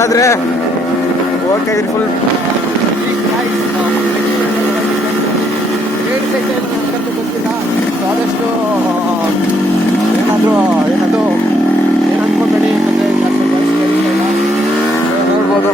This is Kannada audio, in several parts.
ನೋಡೋದಾದ್ರೆ ಓಕೆ ಇದ್ರಿ ಫುಲ್ ಗೊತ್ತಿಲ್ಲ. ಆದಷ್ಟು ಏನಾದರೂ ಏನದು ಏನು ಅನ್ಕೊಂಬೇಡಿ. ಮತ್ತು ನೋಡ್ಬೋದು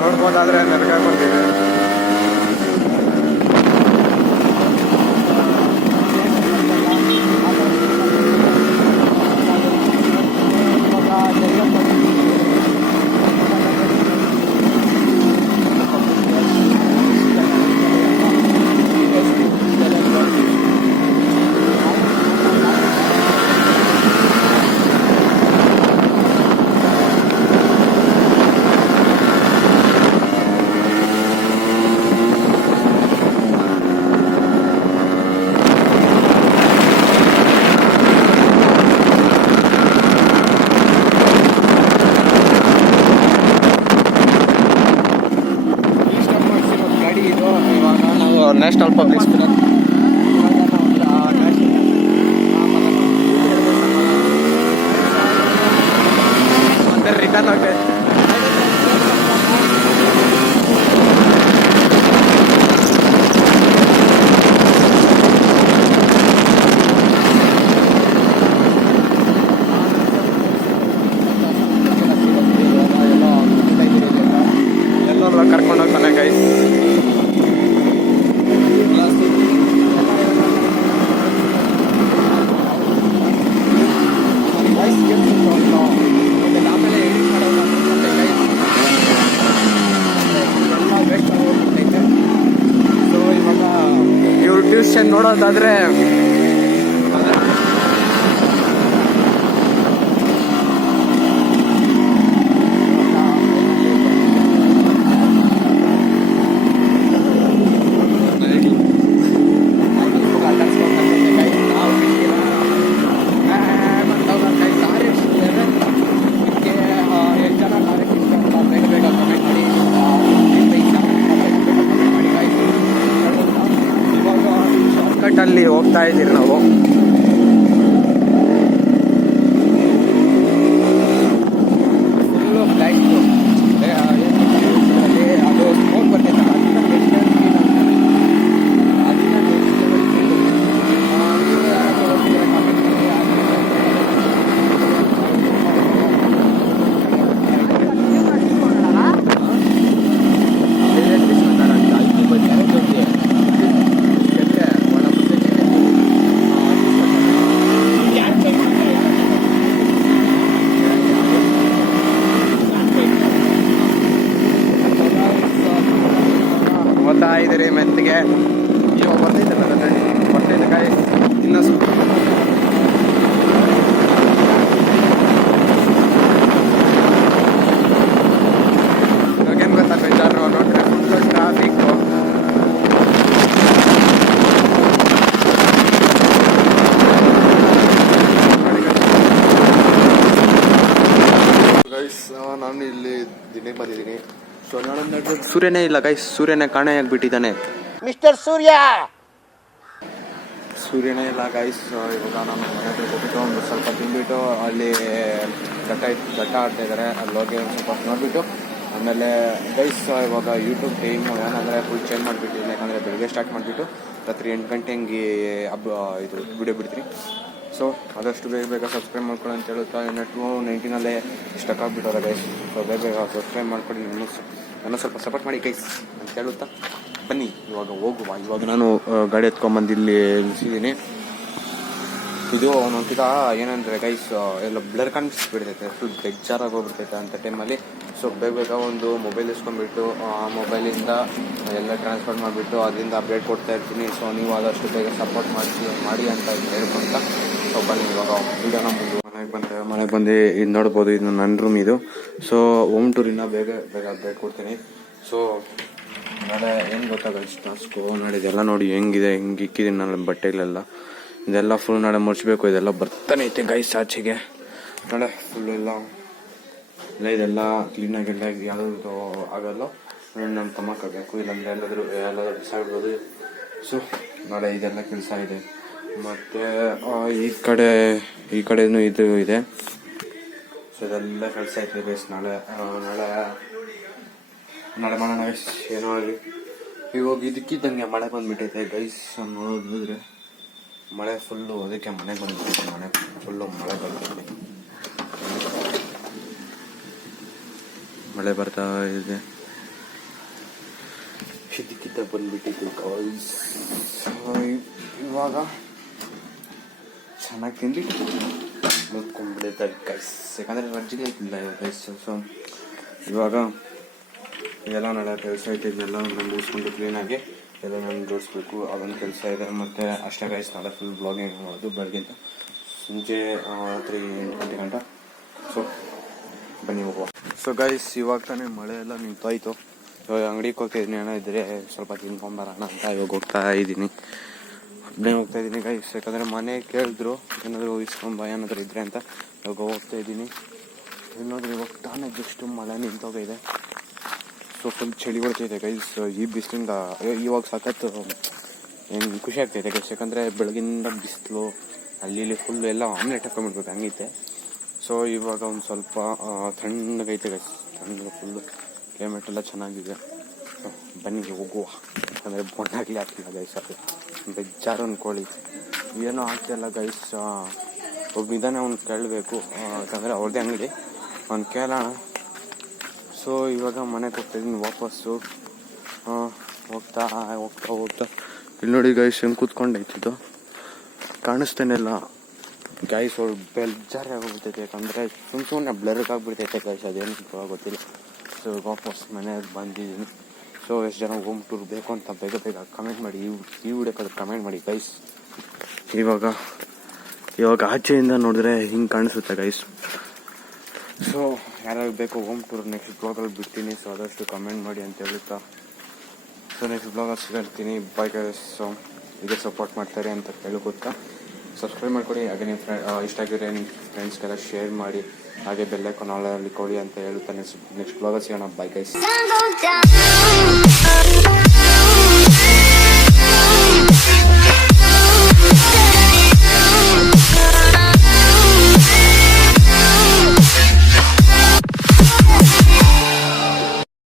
ನೋಡ್ಬೋದಾದ್ರೆ ನೆರಗಾಗಿ ಬಂದಿದೆ. ನ್ಯಾಷನಲ್ ಪಬ್ಲಿಕ್ ಸ್ಕೂಲ್ ಮತ್ತೆ ರಿಟರ್ನ್ ಆಗಿದೆ. ಎಲ್ಲೋ ಕರ್ಕೊಂಡು ಹೋಗ್ತಾನೆ ಗೈಸ್. ಟ್ಯೂಷನ್ ನೋಡೋದಾದ್ರೆ ಅಲ್ಲಿ ಹೋಗ್ತಾ ಇದ್ದೀರಿ ನಾವು. ಫುಲ್ಲು ಫ್ಲೈಟು ಅದು ಸ್ಮೋಕ್ ಬರ್ತೈತೆ. ಓದ್ತಾ ಇದ್ದೀರಿ ಮೆತ್ತಿಗೆ. ಇವಾಗ ಬರ್ತೈತೆ ಕಾಯಿ ಇನ್ನೂ ಇವಾಗೇನು ಗೊತ್ತಾ ಬೇಜಾರು ನೋಡ್ರೆ ಫುಲ್ ಟ್ರಾಫಿಕ್ಕು. ಗೈಸ್ ನಾನು ಇಲ್ಲಿ ದಿನಕ್ಕೆ ಬಂದಿದ್ದೀನಿ. ಸೂರ್ಯನೇ ಇಲ್ಲ ಗೈಸ್, ಸೂರ್ಯನೇ ಕಾಣೆಯಾಗ್ಬಿಟ್ಟಿದ್ದಾನೆ. ಮಿಸ್ಟರ್ ಸೂರ್ಯನೇ ಇಲ್ಲ ಗೈಸ್. ಇವಾಗ ನಾನು ಮನೆ ಹತ್ರ ಹೋಗ್ಬಿಟ್ಟು ಒಂದು ಸ್ವಲ್ಪ ತಿಂದ್ಬಿಟ್ಟು ಅಲ್ಲಿ ಘಟ್ಟ ಆಡ್ತಾ ಇದ್ದಾರೆ, ಅಲ್ಲಿ ಹೋಗಿ ಒಂದು ಸ್ವಲ್ಪ ನೋಡಿಬಿಟ್ಟು ಆಮೇಲೆ ಗೈಸ್ ಇವಾಗ ಯೂಟ್ಯೂಬ್ ಟೈಮ್ ಏನಂದರೆ ಫುಲ್ ಚೇಂಜ್ ಮಾಡಿಬಿಟ್ಟಿದ್ದೀನಿ. ಯಾಕಂದರೆ ಬೆಳಗ್ಗೆ ಸ್ಟಾರ್ಟ್ ಮಾಡಿಬಿಟ್ಟು ರಾತ್ರಿ 8 ಗಂಟೆ ಹಂಗೆ ಇದು ವಿಡಿಯೋ ಬಿಡ್ತೀನಿ. ಸೊ ಆದಷ್ಟು ಬೇಗ ಬೇಗ ಸಬ್ಸ್ಕ್ರೈಬ್ ಮಾಡ್ಕೊಳ್ಳಿ ಅಂತ ಹೇಳುತ್ತಾ ಇನ್ನು 290 ಸ್ಟಕ್ ಆಗಿಬಿಟ್ಟವ್ರೆ ಗೈಸ್. ಸೊ ಬೇಗ ಬೇಗ ಸಬ್ಸ್ಕ್ರೈಬ್ ಮಾಡ್ಕೊಳ್ಳಿ, ನನ್ನ ಸ್ವಲ್ಪ ಸಪೋರ್ಟ್ ಮಾಡಿ ಗೈಸ್ ಅಂತ ಹೇಳುತ್ತಾ ಬನ್ನಿ ಇವಾಗ ಹೋಗುವ. ಇವಾಗ ನಾನು ಗಾಡಿ ಎತ್ಕೊಂಬಂದು ಇಲ್ಲಿ ನಿಲ್ಸಿದ್ದೀನಿ. ಇದು ಒಂದೊಂದಿದ ಏನಂದರೆ ಗೈಸ್ ಎಲ್ಲ ಬ್ಲರ್ ಕಾಣಿಸ್ಬಿಡ್ತೈತೆ, ಫುಲ್ ಬೇಜಾರಾಗಿ ಹೋಗ್ಬಿಡ್ತೈತೆ ಅಂತ ಟೈಮಲ್ಲಿ. ಸೊ ಬೇಗ ಬೇಗ ಒಂದು ಮೊಬೈಲ್ ಇಸ್ಕೊಂಡ್ಬಿಟ್ಟು ಆ ಮೊಬೈಲಿಂದ ಎಲ್ಲ ಟ್ರಾನ್ಸ್ಫರ್ ಮಾಡಿಬಿಟ್ಟು ಅದರಿಂದ ಅಪ್ಡೇಟ್ ಕೊಡ್ತಾ ಇರ್ತೀನಿ. ಸೊ ನೀವು ಆದಷ್ಟು ಬೇಗ ಸಪೋರ್ಟ್ ಮಾಡಿ ಅಂತ ಹೇಳ್ಕೊಂತ ಸೊ ಬನ್ನಿ ಇವಾಗ ವಿಡಿಯೋನ ಮುಂದೆ. ಮನೆಗೆ ಬಂದು ಇದು ನೋಡ್ಬೋದು, ಇದು ನನ್ನ ರೂಮ್ ಇದು. ಸೊ ಹೋಮ್ ಟೂರಿನ ಬೇಗ ಬೇಗ ಅಪ್ಡೇಟ್ ಕೊಡ್ತೀನಿ. ಸೊ ನಾಳೆ ಏನು ಗೊತ್ತಾಗಲ್ಲ ಟಾಸ್ಕು, ನಾಳೆ ಇದೆಲ್ಲ ನೋಡಿ ಹೆಂಗಿದೆ, ಹೆಂಗೆ ಇಕ್ಕಿದ್ದೀನಿ ನಾನು ಬಟ್ಟೆಗಳೆಲ್ಲ. ಇದೆಲ್ಲ ಫುಲ್ ನಾಳೆ ಮುಚ್ಬೇಕು, ಇದೆಲ್ಲ ಬರ್ತಾನೆ ಐತೆ ಗೈಸ್ ಆಚೆಗೆ. ನಾಳೆ ಫುಲ್ ಎಲ್ಲ ಇದೆಲ್ಲ ಕ್ಲೀನಾಗಿಲ್ಲ, ಯಾವುದೂ ಆಗಲ್ಲ. ನಮ್ಮ ತಮ್ಮಕ್ಕಾಗಬೇಕು, ಇಲ್ಲಾಂದರೆ ಎಲ್ಲಾದರೂ ಬಿಸಾಡ್ಬೋದು. ಸೊ ನಾಳೆ ಇದೆಲ್ಲ ಕೆಲಸ ಇದೆ. ಮತ್ತು ಈ ಕಡೆನೂ ಇದು ಇದೆ. ಸೊ ಇದೆಲ್ಲ ಕೆಲಸ ಐತೆ ಗೈಸ್. ನಾಳೆ ಮಾಡೋಣ ಗೈಸ್. ಏನೋ ಆಗಲಿ, ಇವಾಗ ಇದಕ್ಕಿದ್ದಂಗೆ ಮಳೆ ಬಂದುಬಿಟ್ಟೈತೆ ಗೈಸ್. ನೋಡಿದ್ರೆ ಮಳೆ ಫುಲ್ಲು, ಅದಕ್ಕೆ ಮನೆಗೆ ಬಂದುಬಿಟ್ಟೈತೆ. ಮನೆ ಫುಲ್ಲು ಮಳೆ ಬರ್ತೈತೆ, ಮಳೆ ಬರ್ತಾ ಇದೆ. ಇದಕ್ಕಿದ್ದ ಬಂದುಬಿಟ್ಟಿತ್ತು ಗೈಸ್. ಇವಾಗ ಚೆನ್ನಾಗಿ ತಿಂದ್ಬಿಟ್ಟು ಮುದ್ಕೊಂಡ್ಬಿಡುತ್ತೆ ಗೈಸ್, ಯಾಕಂದರೆ ರಜ್ಜಿಗೆ ಇಲ್ಲ ಗೈಸ್. ಸೊ ಇವಾಗ ಇದೆಲ್ಲ ನಾಳೆ ಕೆಲಸ ಐತೆ, ಇದನ್ನೆಲ್ಲ ನಾನು ಮುಗಿಸ್ಕೊಂಡು ಕ್ಲೀನಾಗಿ ಎಲ್ಲ ನಾನು ಜೋಡಿಸ್ಬೇಕು, ಅದೊಂದು ಕೆಲಸ ಇದೆ. ಮತ್ತು ಅಷ್ಟೇ ಗೈಸ್, ನಾಳೆ ಫುಲ್ ಬ್ಲಾಗಿಂಗ್ ಮಾಡೋದು ಬೆಳಗ್ಗಿಂತ ಸಂಜೆ ರಾತ್ರಿ 8 ಗಂಟೆ. ಸೊ ಬನ್ನಿ ಹೋಗುವ. ಸೊ ಗೈಸ್ ಇವಾಗ ತಾನೇ ಮಳೆ ಎಲ್ಲ ನಿಂತೋಯ್ತು. ಇವಾಗ ಅಂಗಡಿಗೆ ಹೋಗ್ತಾಯಿದ್ದೀನಿ, ಏನೋ ಇದ್ದರೆ ಸ್ವಲ್ಪ ತಿನ್ಕೊಂಬರೋಣ ಅಂತ ಇವಾಗ ಹೋಗ್ತಾ ಇದ್ದೀನಿ. ಒಬ್ಬನೇ ಹೋಗ್ತಾ ಇದ್ದೀನಿ ಗೈಸ್, ಯಾಕಂದರೆ ಮನೆ ಕೇಳಿದ್ರು ಏನಾದರೂ ಇಸ್ಕೊಂಬ ಏನಾದರೂ ಇದ್ದರೆ ಅಂತ. ಇವಾಗ ಹೋಗ್ತಾ ಇದ್ದೀನಿ. ಏನಾದರೂ ಇವಾಗ ತಾನೇ ಜಸ್ಟ್ ಮಳೆ ನಿಂತೋಗಿದೆ. ಸೊ ಫುಲ್ ಚಳಿ ಬರ್ತಿದೆ ಗೈಸ್. ಈ ಬಿಸಿಲಿಂದ ಇವಾಗ ಸಖತ್ತು ಏನು ಖುಷಿ ಆಗ್ತಾಯಿದೆ ಗೈಸ್, ಯಾಕಂದರೆ ಬೆಳಗಿಂದ ಬಿಸಿಲು ಅಲ್ಲಿ ಫುಲ್ ಎಲ್ಲ ಆಮ್ಲೆಟ್ ಹಾಕೊಂಡ್ಬಿಡ್ಬೇಕು ಹಂಗೈತೆ. ಸೊ ಇವಾಗ ಒಂದು ಸ್ವಲ್ಪ ತಣ್ಣಗೈತೆ ಗೈಸ್, ತಣ್ಣಗೆ ಫುಲ್ಲು ಕ್ಲೈಮೇಟ್ ಎಲ್ಲ ಚೆನ್ನಾಗಿದೆ. ಸೊ ಬನ್ನಿ ಹೋಗುವ, ಯಾಕಂದರೆ ಬೊಂಡಾಗಲಿ ಆಗ್ತಿಲ್ಲ ಗೈಸ್. ಅದು ಬೇಜಾರು ಅಂದ್ಕೊಳ್ಳಿ, ಏನೂ ಆಗ್ತಿಲ್ಲ ಗೈಸ್. ಒಬ್ಬಿದ್ದಾನೆ ಅವ್ನು ಕೇಳಬೇಕು, ಯಾಕಂದರೆ ಅವ್ರದ್ದೇ ಅಂಗಡಿ, ಅವ್ನು ಕೇಳೋಣ. ಸೊ ಇವಾಗ ಮನೆಗೆ ಹೋಗ್ತಾಯಿದ್ದೀನಿ ವಾಪಸ್ಸು. ಹೋಗ್ತಾ ಇಲ್ಲಿ ನೋಡಿ ಗೈಸ್, ಹೆಂಗೆ ಕೂತ್ಕೊಂಡೈತಿದ್ದು ಕಾಣಿಸ್ತೇನೆಲ್ಲ ಗೈಸ್. ಅವ್ರು ಬೇಜಾರು ಆಗೋಗ್ಬಿಡ್ತೈತೆ, ಯಾಕಂದರೆ ಸುಮ್ಮನೆ ಬ್ಲರ್ಗಾಗ್ಬಿಡ್ತೈತೆ ಗೈಸ್, ಅದೇನು ಗೊತ್ತಿಲ್ಲ. ಸೊ ವಾಪಸ್ ಮನೆಗೆ ಬಂದಿದ್ದೀನಿ. ಸೊ ಎಷ್ಟು ಜನ ಹೋಮ್ ಟೂರ್ ಬೇಕು ಅಂತ ಬೇಗ ಬೇಗ ಕಮೆಂಟ್ ಮಾಡಿ, ಈ ವಿಡಿಯೋಕ್ಕೆ ಕಮೆಂಟ್ ಮಾಡಿ ಗೈಸ್. ಇವಾಗ ಆಚೆಯಿಂದ ನೋಡಿದ್ರೆ ಹಿಂಗೆ ಕಾಣಿಸುತ್ತೆ ಗೈಸ್. ಸೊ ಯಾರ್ಯಾರು ಬೇಕು ಹೋಮ್ ಟೂರ್ ನೆಕ್ಸ್ಟ್ ಬ್ಲಾಗಲ್ಲಿ ಬಿಡ್ತೀನಿ. ಸೊ ಆದಷ್ಟು ಕಮೆಂಟ್ ಮಾಡಿ ಅಂತ ಹೇಳುತ್ತಾ ಸೊ ನೆಕ್ಸ್ಟ್ ಬ್ಲಾಗಲ್ಲಿ ಸಿಗ್ತೀನಿ. Bye guys. ಸೊ ಇದೇ ಸಪೋರ್ಟ್ ಮಾಡ್ತಾರೆ ಅಂತ ಕೇಳ್ಕೊತಾ ಸಬ್ಸ್ಕ್ರೈಬ್ ಮಾಡಿಕೊಡಿ. ಹಾಗೆ ನಿಮ್ಮ ಇಷ್ಟ ಆಗಿದ್ರೆ ನಿಮ್ಮ ಫ್ರೆಂಡ್ಸ್ಗೆಲ್ಲ ಶೇರ್ ಮಾಡಿ, ಹಾಗೆ ಬೆಲ್ ಐಕಾನ್ ಆಲ್ ಅಲ್ಲಿ ಕೊಡಿ ಅಂತ ಹೇಳುತ್ತಾ ನೆಕ್ಸ್ಟ್ ಬ್ಲಾಗಲ್ಲಿ ಸಿಗೋಣ. Bye guys.